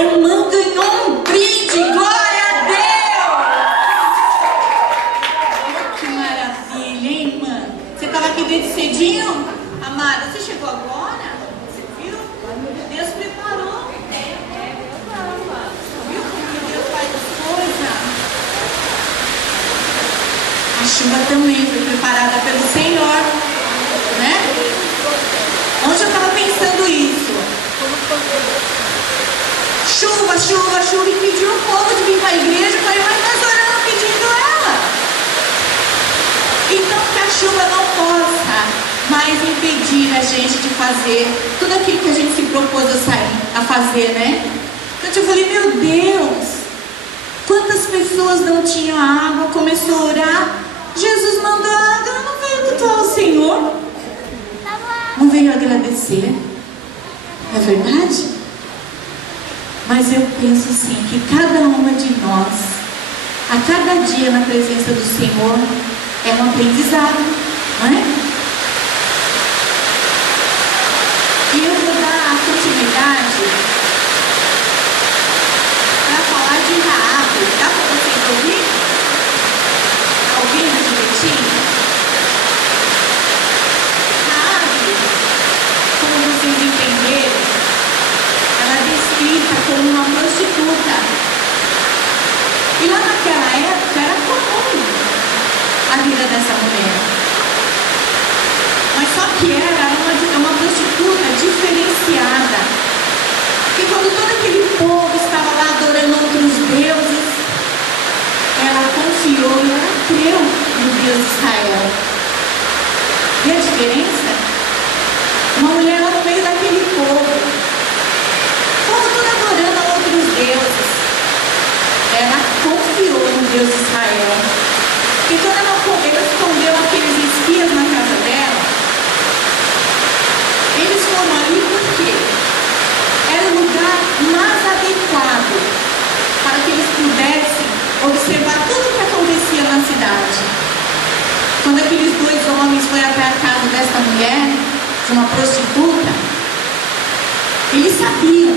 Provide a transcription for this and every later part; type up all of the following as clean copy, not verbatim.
irmã ganhou um brinde, glória a Deus! Que maravilha, hein, irmã? Você estava aqui desde cedinho? Amada, você chegou agora? Você viu? Deus preparou. Viu como Deus faz as coisas? A chuva também foi preparada pelo Senhor, né? Onde eu estava pensando isso? Chuva, chuva, chuva, e pediu o povo de vir para a igreja. Eu falei, mas nós oramos pedindo ela. Então que a chuva não possa mais impedir a gente de fazer tudo aquilo que a gente se propôs a fazer, né? Então eu falei, meu Deus, quantas pessoas não tinham água, começou a orar, Jesus mandou água, ela não veio cultuar o Senhor, não veio agradecer, não é verdade? Mas eu penso assim, que cada uma de nós, a cada dia na presença do Senhor, é um aprendizado, não é? E eu vou dar a continuidade para falar de Raabe. Dá para vocês ouvir? Está ouvindo direitinho? Raabe, como vocês entenderam, ela é descrita como uma prostituta. E lá naquela época era comum a vida dessa mulher. Mas só que era uma prostituta diferenciada. Porque quando todo aquele povo estava lá adorando outros deuses, ela confiou e ela creu no Deus de Israel. Vê a diferença? Uma mulher lá no meio daquele povo todo adorando a outros deuses, ela confiou no Deus de Israel. E quando ela escondeu aqueles espias na casa dela, eles foram ali porque era o lugar mais adequado para que eles pudessem observar tudo o que acontecia na cidade. Quando aqueles dois homens foram até a casa dessa mulher, de uma prostituta, eles sabiam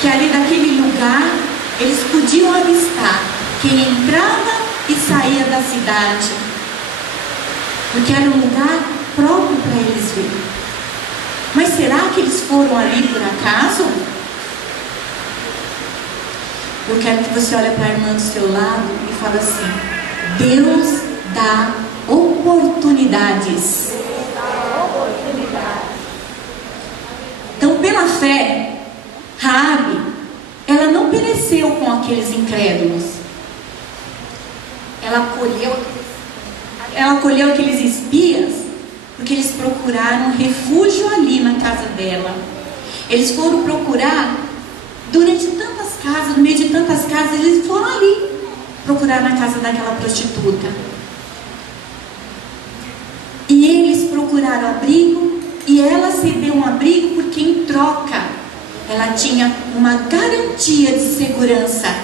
que ali naquele lugar eles podiam avistar quem entrava e saía da cidade, porque era um lugar próprio para eles verem. Mas será que eles foram ali por acaso? Eu quero que você olhe para a irmã do seu lado e fale assim: Deus dá oportunidades. Então, pela fé, Raabe, ela não pereceu com aqueles incrédulos. Ela acolheu aqueles espias porque eles procuraram refúgio ali na casa dela. Eles foram procurar durante tantas casas, no meio de tantas casas, eles foram ali procurar na casa daquela prostituta. E eles procuraram abrigo e ela cedeu um abrigo porque em troca ela tinha uma garantia de segurança.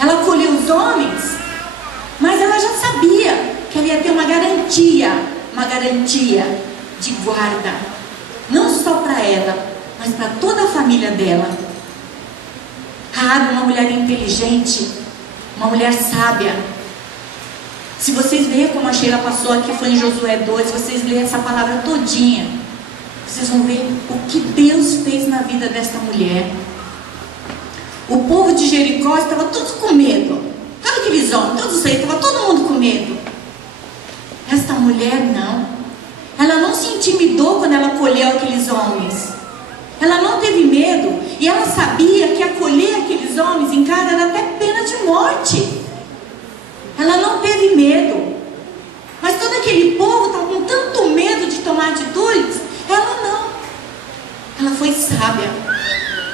Ela acolheu os homens, mas ela já sabia que ela ia ter uma garantia de guarda, não só para ela, mas para toda a família dela. Raabe, uma mulher inteligente, uma mulher sábia. Se vocês lerem como a Sheila passou aqui, foi em Josué 2, se vocês lerem essa palavra todinha, vocês vão ver o que Deus fez na vida desta mulher. O povo de Jericó estava todos com medo. Sabe aqueles homens, todos eles, estava todo mundo com medo. Esta mulher não. Ela não se intimidou quando ela acolheu aqueles homens. Ela não teve medo. E ela sabia que acolher aqueles homens em casa era até pena de morte. Ela não teve medo. Mas todo aquele povo estava com tanto medo de tomar atitudes. Ela não. Ela foi sábia.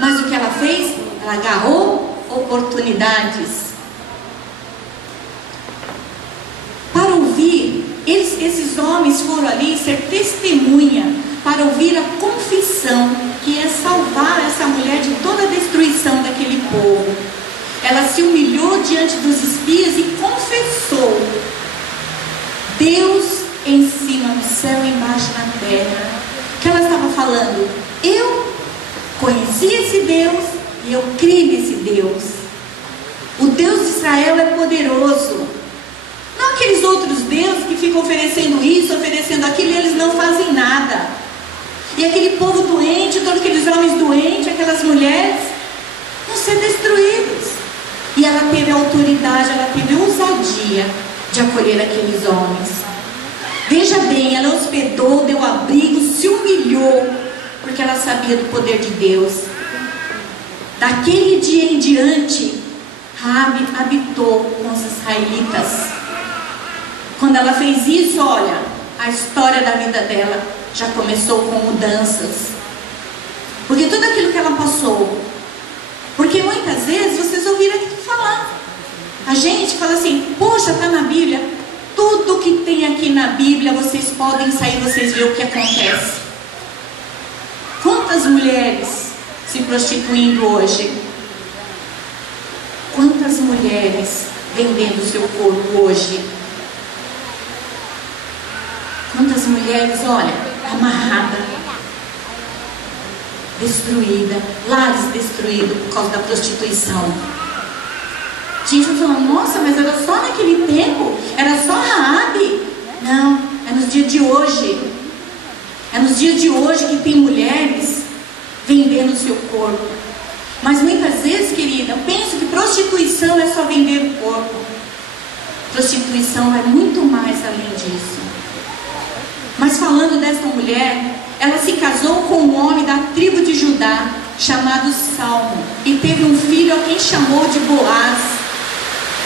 Mas o que ela fez? Ela agarrou oportunidades. Para ouvir, esses homens foram ali ser testemunha, para ouvir a confissão que ia salvar essa mulher de toda a destruição daquele povo. Ela se humilhou diante dos espias e confessou: Deus em cima do céu e embaixo na terra. O que ela estava falando? Eu conheci esse Deus, Israel é poderoso. Não aqueles outros deuses que ficam oferecendo isso, oferecendo aquilo, e eles não fazem nada. E aquele povo doente, todos aqueles homens doentes, aquelas mulheres, vão ser destruídos. E ela teve autoridade, ela teve ousadia de acolher aqueles homens. Veja bem, ela hospedou, deu abrigo, se humilhou, porque ela sabia do poder de Deus. Daquele dia em diante, Raabe habitou com os israelitas. Quando ela fez isso, olha, a história da vida dela já começou com mudanças. Porque tudo aquilo que ela passou. Porque muitas vezes vocês ouviram aqui falar. A gente fala assim, poxa, está na Bíblia. Tudo que tem aqui na Bíblia, vocês podem sair, vocês verem o que acontece. Quantas mulheres se prostituindo hoje? Quantas mulheres vendendo seu corpo hoje? Quantas mulheres, olha, amarrada, destruída, lares destruídos por causa da prostituição. Gente, vai falar, nossa, mas era só naquele tempo? Era só Raabe? Não, é nos dias de hoje. É nos dias de hoje que tem mulheres vendendo o seu corpo. Mas muitas vezes, querida, eu penso que prostituição é só vender o corpo. Prostituição é muito mais além disso. Mas falando dessa mulher, ela se casou com um homem da tribo de Judá, chamado Salmo, e teve um filho a quem chamou de Boaz.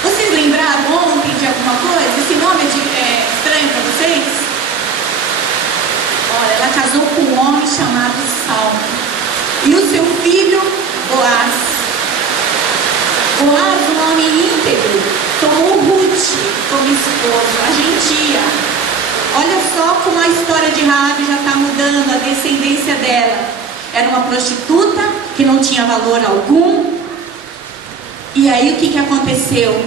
Vocês lembraram ontem de alguma coisa? Esse nome é estranho para vocês? Olha, ela casou com um homem chamado Salmo, e o seu filho, Boaz. Boaz, um homem íntegro, tomou Ruth como esposo, a gentia. Olha só como a história de Raabe já está mudando, a descendência dela. Era uma prostituta que não tinha valor algum. E aí o que aconteceu?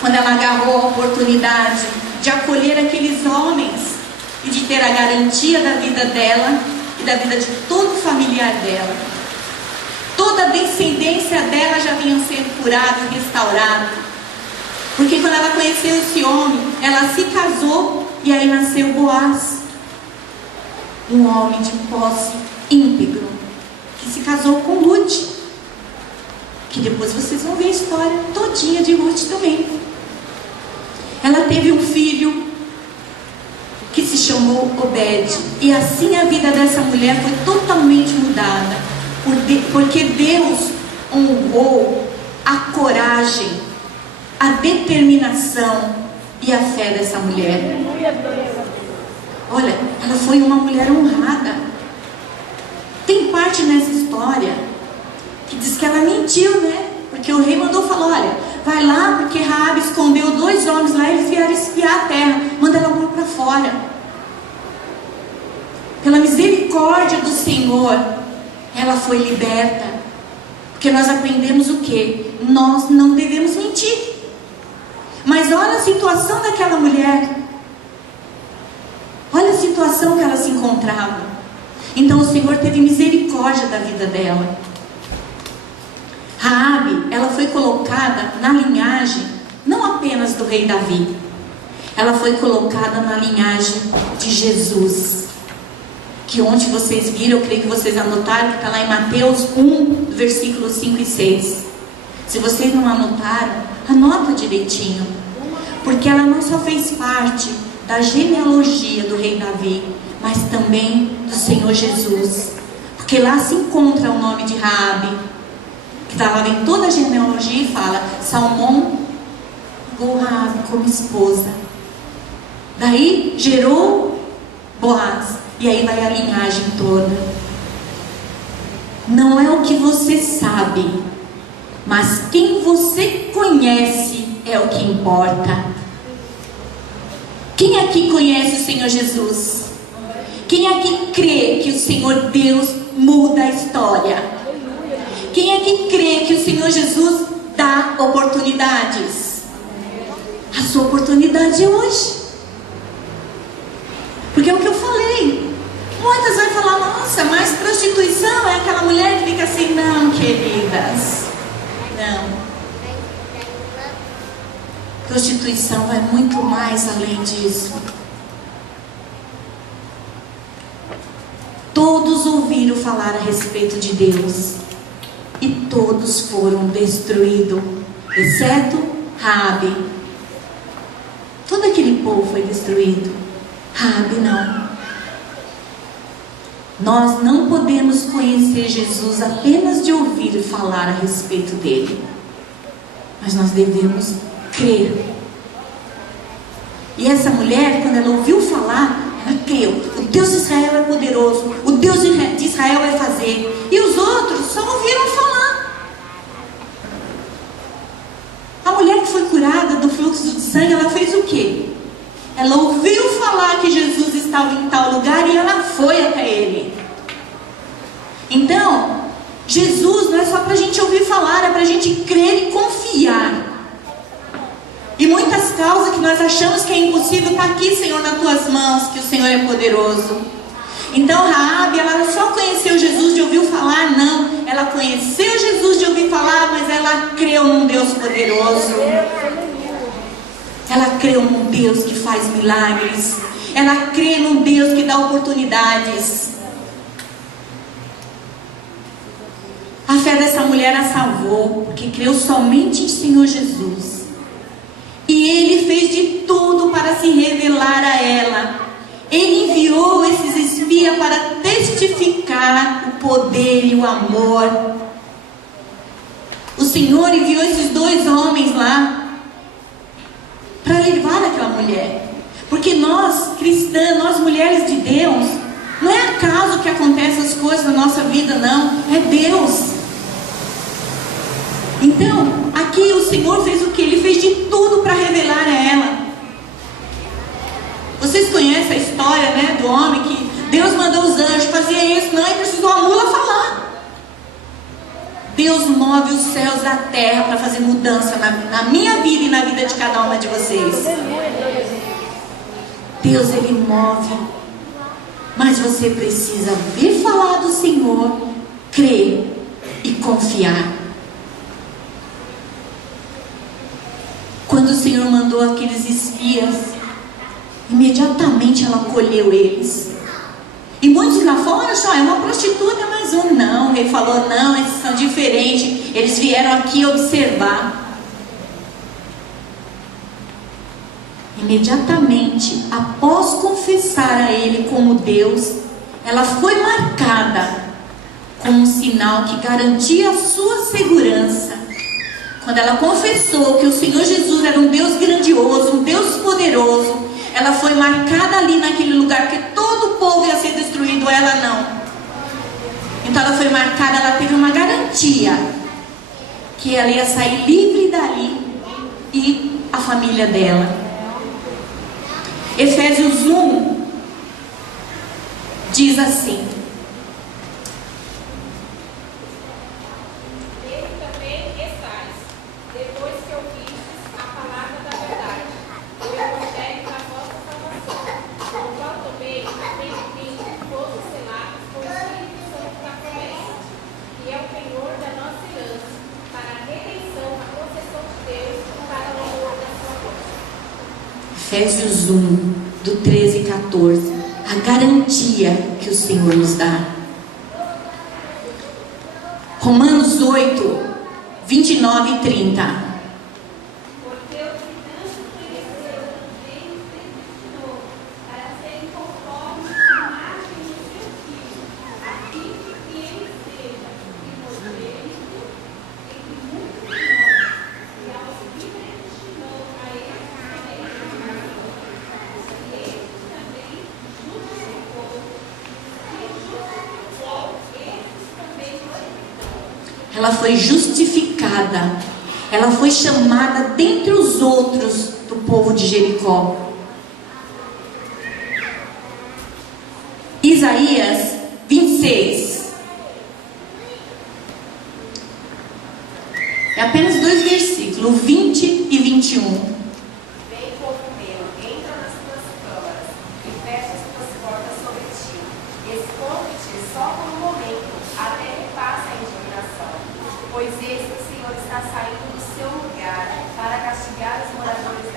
Quando ela agarrou a oportunidade de acolher aqueles homens e de ter a garantia da vida dela e da vida de todo o familiar dela. Toda a descendência dela já vinha sendo curada e restaurada. Porque quando ela conheceu esse homem, ela se casou. E aí nasceu Boaz, um homem de posse íntegro, que se casou com Ruth, que depois vocês vão ver a história todinha de Ruth também. Ela teve um filho que se chamou Obed, e assim a vida dessa mulher foi totalmente mudada, porque Deus honrou a coragem, a determinação e a fé dessa mulher. Olha, ela foi uma mulher honrada. Tem parte nessa história que diz que ela mentiu, né? Porque o rei mandou falar, olha, vai lá porque Raabe escondeu 2 homens lá e eles vieram espiar a terra. Manda ela pôr para fora. Pela misericórdia do Senhor, ela foi liberta. Porque nós aprendemos o quê? Nós não devemos mentir. Mas olha a situação daquela mulher. Olha a situação que ela se encontrava. Então o Senhor teve misericórdia da vida dela. Raabe, ela foi colocada na linhagem, não apenas do rei Davi. Ela foi colocada na linhagem de Jesus. Que onde vocês viram, eu creio que vocês anotaram, que está lá em Mateus 1, versículos 5 e 6. Se vocês não anotaram, anota direitinho. Porque ela não só fez parte da genealogia do rei Davi, mas também do Senhor Jesus. Porque lá se encontra o nome de Raabe, que está lá em toda a genealogia e fala, Salmão pegou Raabe como esposa. Daí gerou Boaz. E aí vai a linhagem toda. Não é o que você sabe, mas quem você conhece é o que importa. Quem aqui conhece o Senhor Jesus? Quem aqui crê que o Senhor Deus muda a história? Quem aqui crê que o Senhor Jesus dá oportunidades? A sua oportunidade é hoje. Porque é o que eu falei. Muitas vão falar, nossa, mas prostituição é aquela mulher que fica assim. Não, queridas. Não. prostituição vai muito mais além disso. Todos ouviram falar a respeito de Deus e todos foram destruídos, exceto Raabe. Todo aquele povo foi destruído, Raabe não. Nós não podemos conhecer Jesus apenas de ouvir falar a respeito dele, mas nós devemos crer. E essa mulher, quando ela ouviu falar, ela creu. O Deus de Israel é poderoso, o Deus de Israel vai fazer. E os outros só ouviram falar. A mulher que foi curada do fluxo de sangue, ela fez o quê? Ela ouviu falar que Jesus estava em tal lugar e ela foi até ele. Então, Jesus não é só para a gente ouvir falar, é para a gente crer e confiar. E muitas causas que nós achamos que é impossível, está aqui, Senhor, nas tuas mãos, que o Senhor é poderoso. Então Raabe, ela só conheceu Jesus de ouvir falar? Não, ela conheceu Jesus de ouvir falar, mas ela creu num Deus poderoso. Ela creu num Deus que faz milagres. Ela crê num Deus que dá oportunidades. A fé dessa mulher a salvou, porque creu somente em Senhor Jesus. E Ele fez de tudo para se revelar a ela. Ele enviou esses espias para testificar o poder e o amor. O Senhor enviou esses 2 homens lá para levar aquela mulher. Porque nós, cristãs, nós mulheres de Deus, não é acaso que acontecem as coisas na nossa vida, não. É Deus. Então, aqui o Senhor fez o que? Ele fez de tudo para revelar a ela. Vocês conhecem a história, né, do homem que Deus mandou os anjos fazer isso, não, e precisou a mula falar. Deus move os céus e a terra para fazer mudança na minha vida e na vida de cada uma de vocês. Deus, Ele move. Mas você precisa vir falar do Senhor, crer e confiar. Quando o Senhor mandou aqueles espias, imediatamente ela acolheu eles. E muitos lá fora só é uma prostituta, mas não. Ele falou, não, eles são diferentes. Eles vieram aqui observar. Imediatamente, após confessar a Ele como Deus, ela foi marcada com um sinal que garantia a sua segurança. Quando ela confessou que o Senhor Jesus era um Deus grandioso, um Deus poderoso, ela foi marcada ali naquele lugar, porque todo o povo ia ser destruído, ela não. Então ela foi marcada, ela teve uma garantia que ela ia sair livre dali e a família dela. Efésios 1 diz assim: Efésios 1, do 13 e 14, a garantia que o Senhor nos dá. Romanos 8, 29 e 30. Ela foi justificada, ela foi chamada dentre os outros do povo de Jericó. Isaías 26. É apenas 2 versículos, 20 e 21. Vem, povo meu, entra nas tuas câmaras e fecha as tuas portas sobre ti. Esconde-te só por um momento, até que passe a indignação. Pois eis que o Senhor está saindo do seu lugar para castigar os moradores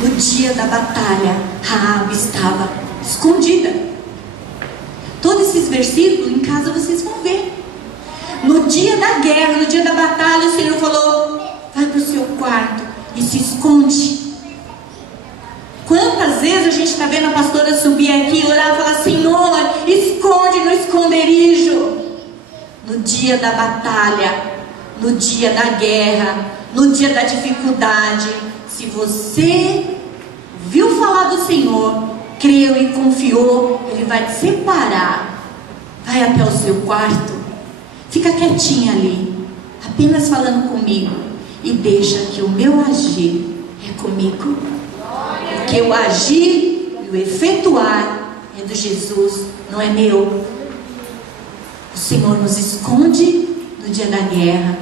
No dia da batalha, Raabe estava escondida. Todos esses versículos em casa vocês vão ver. No dia da guerra, no dia da batalha, o Senhor falou: vai para o seu quarto e se esconde. Quantas vezes a gente está vendo a pastora subir aqui, orar e falar: Senhor, esconde no esconderijo. No dia da batalha, no dia da guerra, no dia da dificuldade, se você viu falar do Senhor, creu e confiou, Ele vai te separar. Vai até o seu quarto, fica quietinha ali, apenas falando comigo, e deixa que o meu agir é comigo. Porque o agir e o efetuar é do Jesus, não é meu. O Senhor nos esconde no dia da guerra,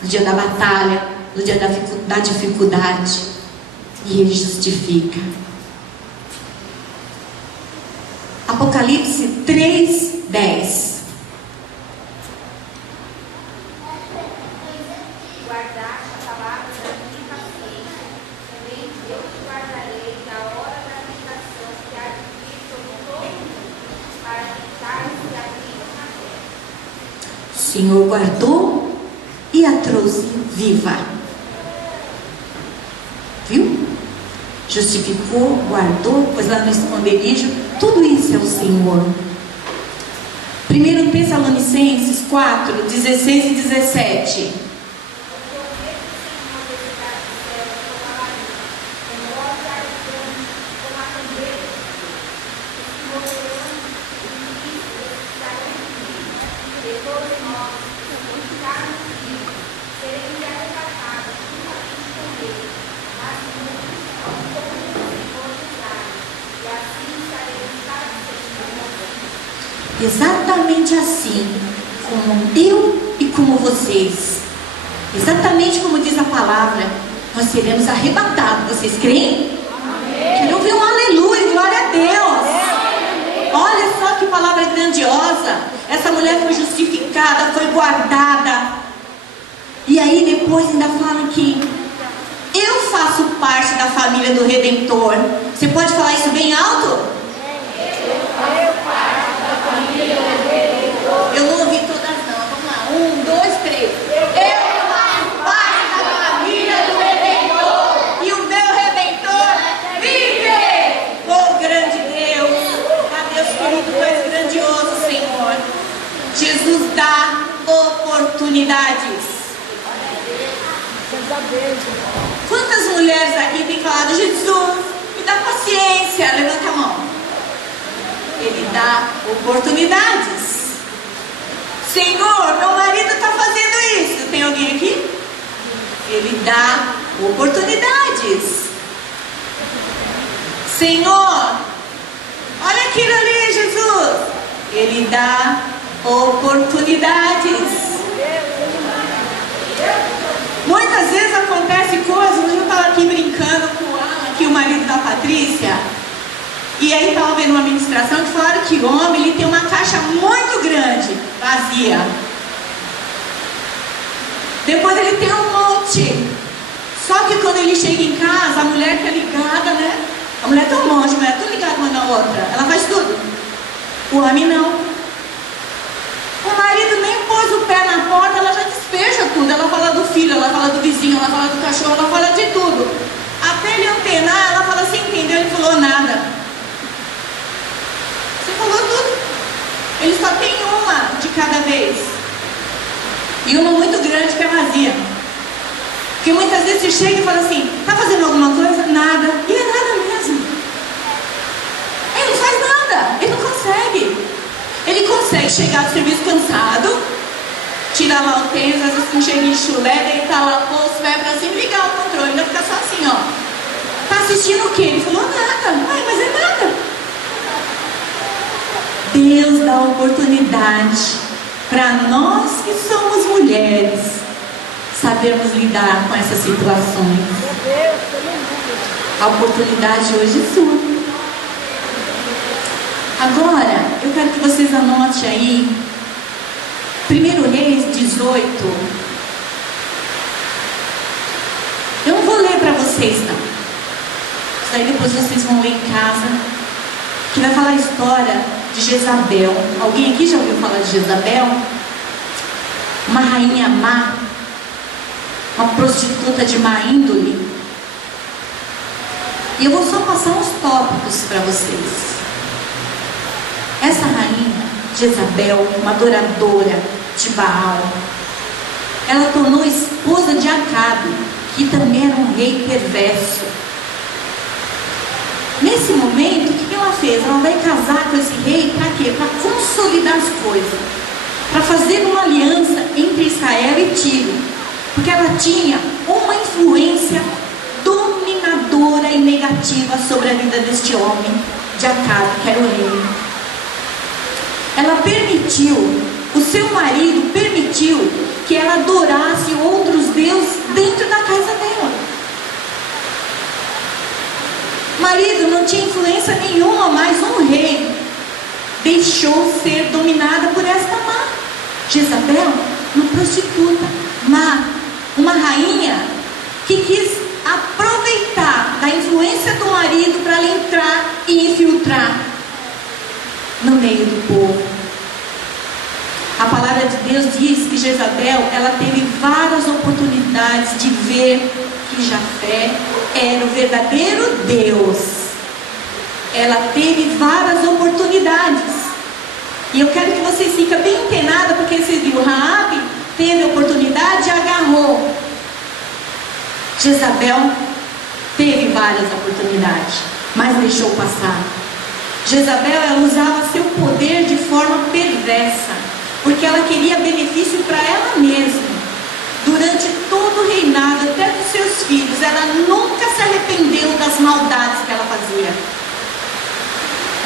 no dia da batalha, no dia da dificuldade, e Ele justifica. Apocalipse 3:10. Guardaste a palavra da minha paciência, também eu te guardarei da hora da tentação que há de vir sobre todo mundo, para tentar e abrir na terra. O Senhor guardou e a trouxe viva. Viu? Justificou, guardou, pôs lá no esconderijo. Tudo isso é o Senhor. 1 Tessalonicenses 4:16 e 17. Exatamente assim, como eu e como vocês, exatamente como diz a palavra, nós seremos arrebatados. Vocês creem? Amém. Quero ouvir um aleluia, glória a Deus. Olha só que palavra grandiosa. Essa mulher foi justificada, foi guardada, e aí depois ainda fala que eu faço parte da família do Redentor. Você pode falar isso bem alto? Eu não ouvi todas não, vamos lá, 1, 2, 3. Eu faço parte da família do Redentor, e o meu Redentor vive. Oh, grande Deus, Deus querido, tu és grandioso, Senhor. Jesus dá oportunidades. Quantas mulheres aqui têm falado: Jesus, me dá paciência? Levanta a mão. Ele dá oportunidades. Senhor, meu marido está fazendo isso. Tem alguém aqui? Ele dá oportunidades. Senhor, olha aquilo ali, Jesus. Ele dá oportunidades. Muitas vezes acontece coisas. Eu estava aqui brincando com o Alan, aqui, o marido da Patrícia. E aí estava vendo uma ministração que falaram que o homem ele tem uma caixa muito grande, vazia. Depois ele tem um monte. Só que quando ele chega em casa, a mulher que é ligada, né? A mulher é tão longe, a mulher é tão ligada uma na outra. Ela faz tudo. O homem não. O marido nem pôs o pé na porta, ela já despeja tudo. Ela fala do filho, ela fala do vizinho, ela fala do cachorro, ela fala de tudo. Até ele antenar, ela fala assim: entendeu? Ele falou nada. Você falou tudo. Ele só tem uma de cada vez. E uma muito grande que é vazia. Porque muitas vezes você chega e fala assim: tá fazendo alguma coisa? Nada. E é nada mesmo. Ele não faz nada. Ele não consegue. Ele consegue chegar do serviço cansado, tirar lá o tênis, às vezes não chega em chulé, deitar lá, pôr os pés pra cima e ligar o controle. Ainda fica só assim, ó. Tá assistindo o quê? Ele falou nada. Ué, mas é nada. Deus dá oportunidade para nós que somos mulheres sabermos lidar com essas situações. A oportunidade hoje é sua. Agora, eu quero que vocês anotem aí 1 Reis 18. Eu não vou ler para vocês não. Isso aí depois vocês vão ler em casa, que vai falar a história de Jezabel. Alguém aqui já ouviu falar de Jezabel? Uma rainha má, uma prostituta de má índole. E eu vou só passar uns tópicos para vocês. Essa rainha, Jezabel, uma adoradora de Baal, ela tornou esposa de Acabe, que também era um rei perverso. Nesse momento, o que ela fez? Ela vai casar com esse rei para quê? Para consolidar as coisas, para fazer uma aliança entre Israel e Tiro, porque ela tinha uma influência dominadora e negativa sobre a vida deste homem, de Acabe, que era o rei. Ela permitiu, o seu marido permitiu que ela adorasse outros deuses dentro da casa dela. O marido não tinha influência nenhuma, mas um rei deixou ser dominada por esta má Jezabel, uma prostituta má, uma rainha que quis aproveitar da influência do marido para ela entrar e infiltrar no meio do povo. A palavra de Deus diz que Jezabel, ela teve várias oportunidades de ver que Jafé era o verdadeiro Deus. Ela teve várias oportunidades. E eu quero que vocês fiquem bem antenados, porque vocês viram, Raabe teve oportunidade e agarrou. Jezabel teve várias oportunidades, mas deixou passar. Jezabel, ela usava seu poder de forma perversa, porque ela queria benefício para ela mesma. Durante todo o reinado, até dos seus filhos, ela nunca se arrependeu das maldades que ela fazia.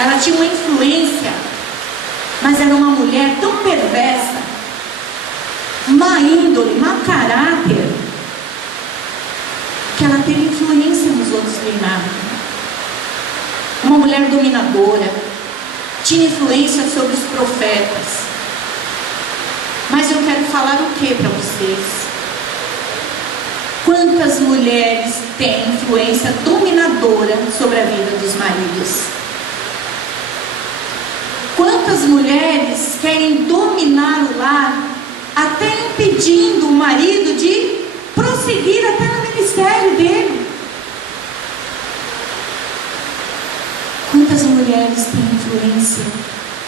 Ela tinha uma influência, mas era uma mulher tão perversa, má índole, má caráter, que ela teve influência nos outros reinados. Uma mulher dominadora, tinha influência sobre os profetas. Mas eu quero falar o que para vocês? Quantas mulheres têm influência dominadora sobre a vida dos maridos? Quantas mulheres querem dominar o lar, até impedindo o marido de prosseguir até no ministério dele? Quantas mulheres têm influência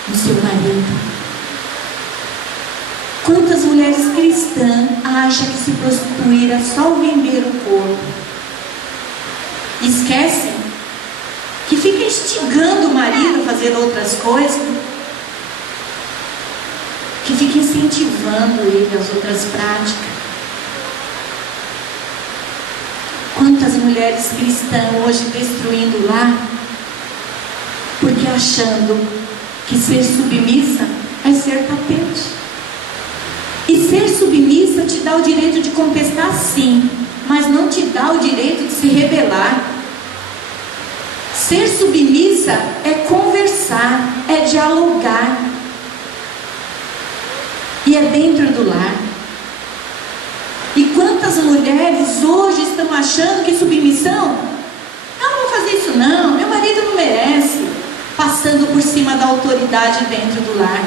no seu marido? Quantas mulheres cristãs acham que se prostituir é só vender o corpo? Esquecem que fica instigando o marido a fazer outras coisas, que fica incentivando ele às outras práticas. Quantas mulheres cristãs hoje destruindo o lar, porque achando que ser submissa é ser tapete. E ser submissa te dá o direito de contestar, sim, mas não te dá o direito de se rebelar. Ser submissa é conversar, é dialogar, e é dentro do lar. E quantas mulheres hoje estão achando que submissão, eu não vou fazer isso não, meu marido não merece, passando por cima da autoridade dentro do lar.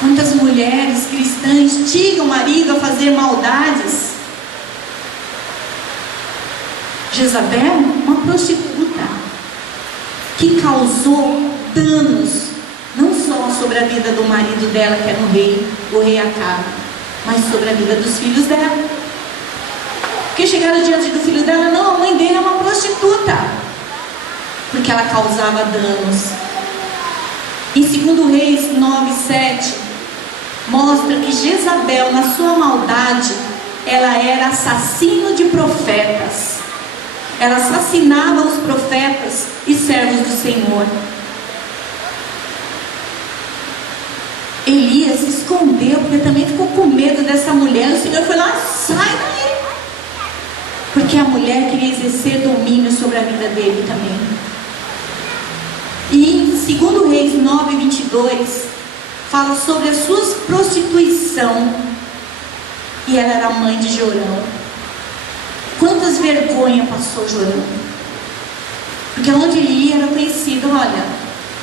Quantas mulheres cristãs instigam o marido a fazer maldades? Jezabel, uma prostituta, que causou danos, não só sobre a vida do marido dela, que era o rei Acabe, mas sobre a vida dos filhos dela. Porque chegaram diante do filho dela, não, a mãe dele é uma prostituta, porque ela causava danos. Em 2 Reis 9:7, mostra que Jezabel, na sua maldade, ela era assassino de profetas. Ela assassinava os profetas e servos do Senhor. Elias se escondeu, porque também ficou com medo dessa mulher. O Senhor foi lá, sai daí, porque a mulher queria exercer domínio sobre a vida dele também. E em 2 Reis 9:22, fala sobre a sua prostituição, e ela era mãe de Jorão. Quantas vergonhas passou Jorão? Porque onde ele ia era conhecido. Olha,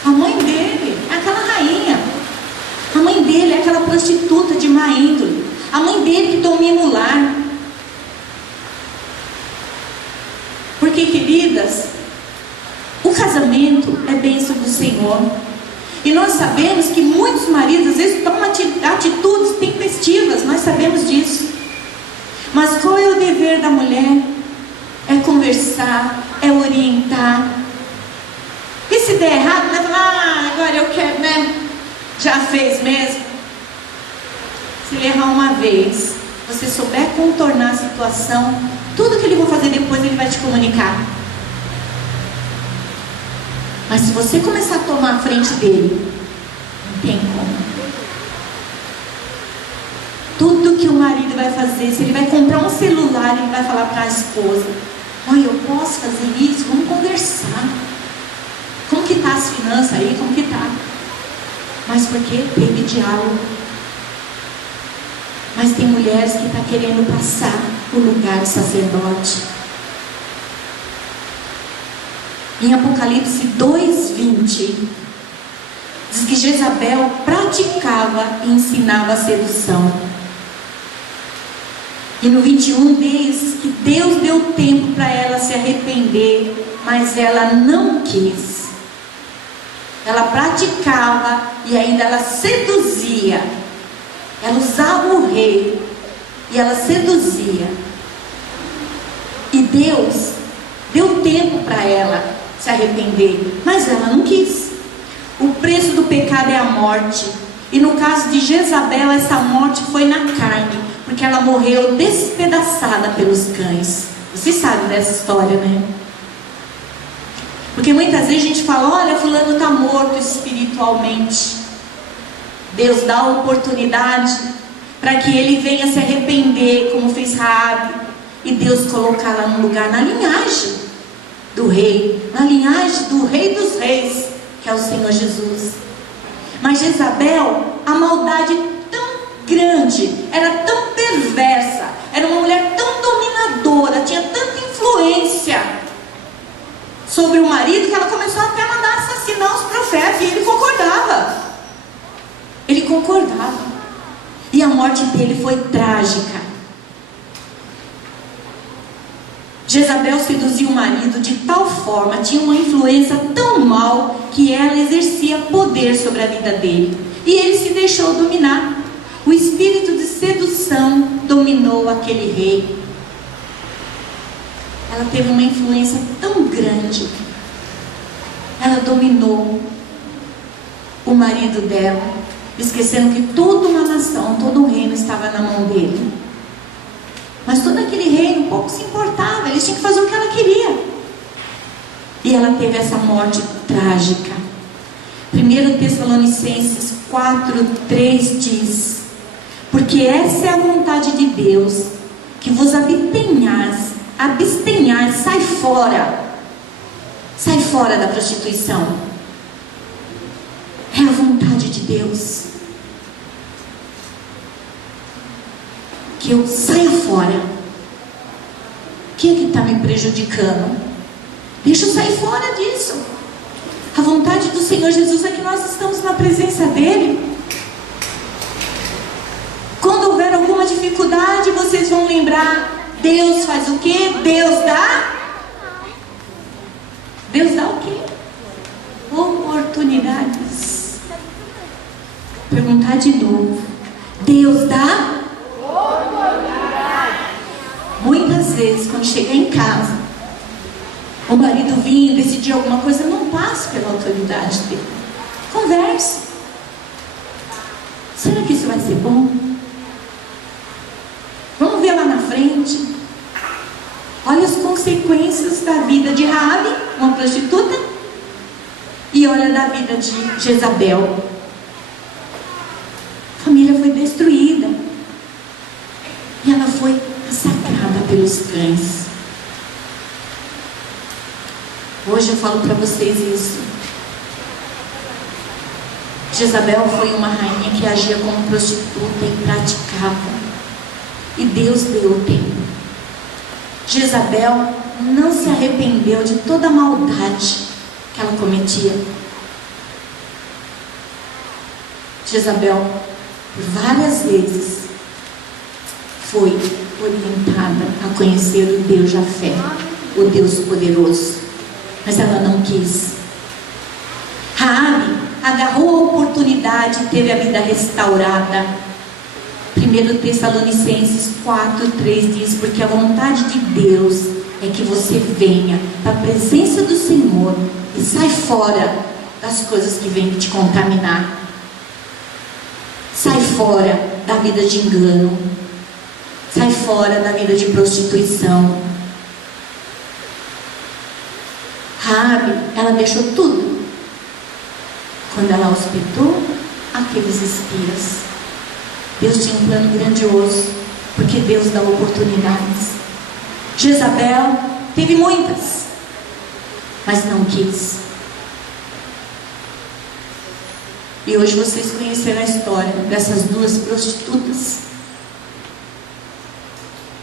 a mãe dele é aquela rainha. A mãe dele é aquela prostituta de má índole. A mãe dele que domina o lar. Porque, queridas, o casamento é bênção do Senhor. E nós sabemos que muitos maridos às vezes tomam atitudes tempestivas. Nós sabemos disso. Mas qual é o dever da mulher? É conversar, é orientar. E se der errado, vai falar, agora eu quero, né? Já fez mesmo. Se ele errar uma vez, você souber contornar a situação, tudo que ele vai fazer depois, ele vai te comunicar. Mas se você começar a tomar a frente dele, não tem como. Tudo que o marido vai fazer, se ele vai comprar um celular, ele vai falar para a esposa: olha, eu posso fazer isso? Vamos conversar. Como que está as finanças aí? Como que está? Mas porque teve diálogo. Mas tem mulheres que estão querendo passar o lugar de sacerdote. Em Apocalipse 2:20, diz que Jezabel praticava e ensinava a sedução. E no 21 diz que Deus deu tempo para ela se arrepender, mas ela não quis. Ela praticava e ainda ela seduzia. Ela usava o rei e ela seduzia. E Deus deu tempo para ela se arrepender, mas ela não quis. O preço do pecado é a morte. E no caso de Jezabel, essa morte foi na carne, porque ela morreu despedaçada pelos cães. Vocês sabem dessa história, né? Porque muitas vezes a gente fala: olha, fulano está morto espiritualmente. Deus dá a oportunidade para que ele venha se arrepender, como fez Raabe, e Deus colocar lá no lugar, na linhagem do rei, na linhagem do rei dos reis, que é o Senhor Jesus. Mas Jezabel, a maldade tão grande, era tão perversa, era uma mulher tão dominadora, tinha tanta influência sobre o marido, que ela começou até a mandar assassinar os profetas, e ele concordava. Ele concordava. E a morte dele foi trágica. Jezabel seduziu o marido de tal forma, tinha uma influência tão mal, que ela exercia poder sobre a vida dele. E ele se deixou dominar. O espírito de sedução dominou aquele rei. Ela teve uma influência tão grande. Ela dominou o marido dela, esquecendo que toda uma nação, todo um reino estava na mão dele. Mas todo aquele reino pouco se importava, eles tinham que fazer o que ela queria. E ela teve essa morte trágica. 1 Tessalonicenses 4:3 diz: porque essa é a vontade de Deus, que vos abstenhais, sai fora da prostituição. É a vontade de Deus que eu saia fora. Quem é que está me prejudicando? Deixa eu sair fora disso. A vontade do Senhor Jesus é que nós estamos na presença dele. Quando houver alguma dificuldade, vocês vão lembrar: Deus faz o quê? Deus dá? Deus dá o quê? Oportunidades. Vou perguntar de novo: Deus dá? Muitas vezes, quando chegar em casa, o marido vir decidir alguma coisa, não passe pela autoridade dele. Converse. Será que isso vai ser bom? Vamos ver lá na frente. Olha as consequências da vida de Raabe, uma prostituta, e olha da vida de Jezabel. A família foi destruída e ela foi massacrada pelos cães. Hoje eu falo para vocês isso. Jezabel foi uma rainha que agia como prostituta e praticava. E Deus deu o tempo. Jezabel não se arrependeu de toda a maldade que ela cometia. Jezabel, por várias vezes, foi orientada a conhecer o Deus Jafé, o Deus poderoso, mas ela não quis. Raabe agarrou a oportunidade e teve a vida restaurada. 1 Tessalonicenses 4:3 diz: porque a vontade de Deus é que você venha para a presença do Senhor e sai fora das coisas que vêm te contaminar. Sai fora da vida de engano. Sai fora da vida de prostituição. Raabe, ela deixou tudo quando ela hospedou aqueles espias. Deus tinha um plano grandioso, porque Deus dá oportunidades. Jezabel teve muitas, mas não quis. E hoje vocês conheceram a história dessas duas prostitutas.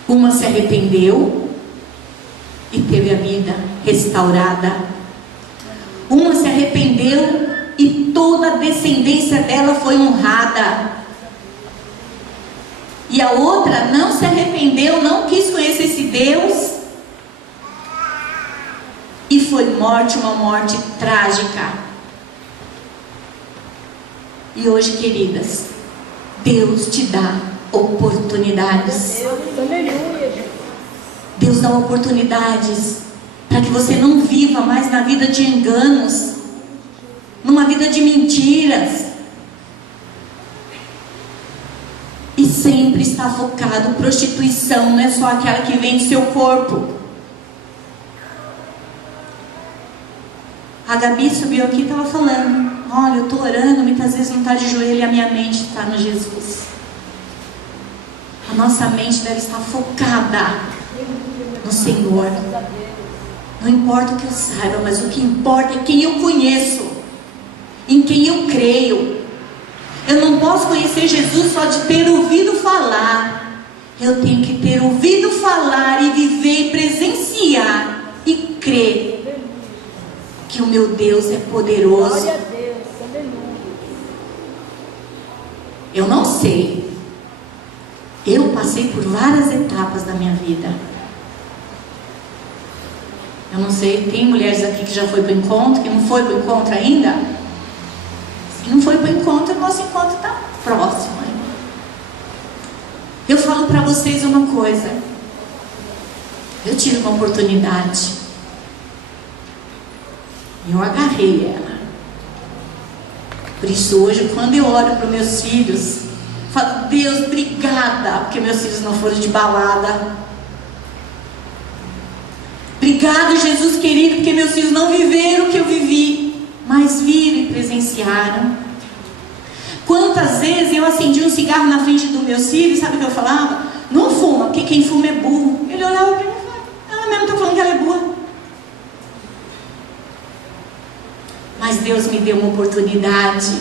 Uma se arrependeu e teve a vida restaurada. Uma se arrependeu e toda a descendência dela foi honrada. E a outra não se arrependeu, não quis conhecer esse Deus e foi morte, uma morte trágica. E hoje, queridas, Deus te dá oportunidades. Deus dá oportunidades para que você não viva mais na vida de enganos, numa vida de mentiras. E sempre está focado. Prostituição não é só aquela que vende seu corpo. A Gabi subiu aqui e estava falando: olha, eu estou orando, muitas vezes não está de joelho e a minha mente está no Jesus. A nossa mente deve estar focada no Senhor. Não importa o que eu saiba, mas o que importa é quem eu conheço, em quem eu creio. Eu não posso conhecer Jesus só de ter ouvido falar. Eu tenho que ter ouvido falar e viver e presenciar e crer que o meu Deus é poderoso. Glória a Deus, aleluia. Eu não sei. Eu passei por várias etapas da minha vida. Eu não sei, tem mulheres aqui que já foi para o encontro, que não foi para o encontro ainda? Se não foi para o encontro, o nosso encontro está próximo ainda. Eu falo para vocês uma coisa. Eu tive uma oportunidade. Eu agarrei ela. Por isso hoje, quando eu oro para os meus filhos, falo: Deus, obrigada, porque meus filhos não foram de balada. Obrigado, Jesus querido, porque meus filhos não viveram o que eu vivi, mas viram e presenciaram. Quantas vezes eu acendi um cigarro na frente dos meus filhos, sabe o que eu falava? Não fuma, porque quem fuma é burro. Ele olhava para mim e falava: ela mesmo está falando que ela é burra. Mas Deus me deu uma oportunidade.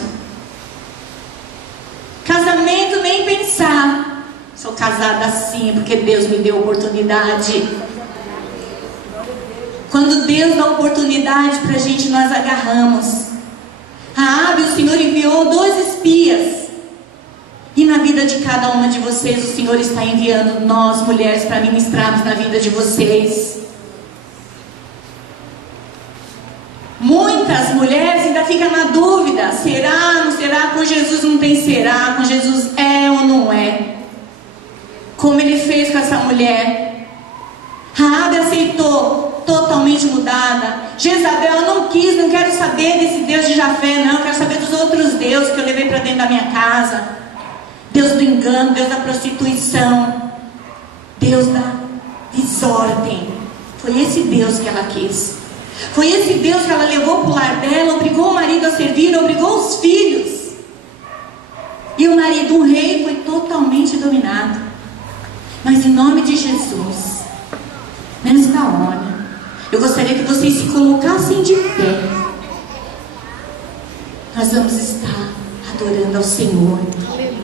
Casamento, nem pensar. Sou casada assim, porque Deus me deu oportunidade. Quando Deus dá oportunidade para a gente, nós agarramos. Raabe, o Senhor enviou 2 espias. E na vida de cada uma de vocês, o Senhor está enviando nós, mulheres, para ministrarmos na vida de vocês. Muitas mulheres ainda ficam na dúvida: será, não será? Com Jesus não tem será, com Jesus é ou não é? Como ele fez com essa mulher. Raabe aceitou, totalmente mudada. Jezabel, eu não quis, não quero saber desse Deus de Jafé, não. Eu quero saber dos outros deuses que eu levei para dentro da minha casa. Deus do engano, Deus da prostituição, Deus da desordem. Foi esse Deus que ela quis. Foi esse Deus que ela levou para o lar dela, obrigou o marido a servir, obrigou os filhos. E o marido, um rei, foi totalmente dominado. Mas em nome de Jesus, nesta hora, eu gostaria que vocês se colocassem de pé. Nós vamos estar adorando ao Senhor.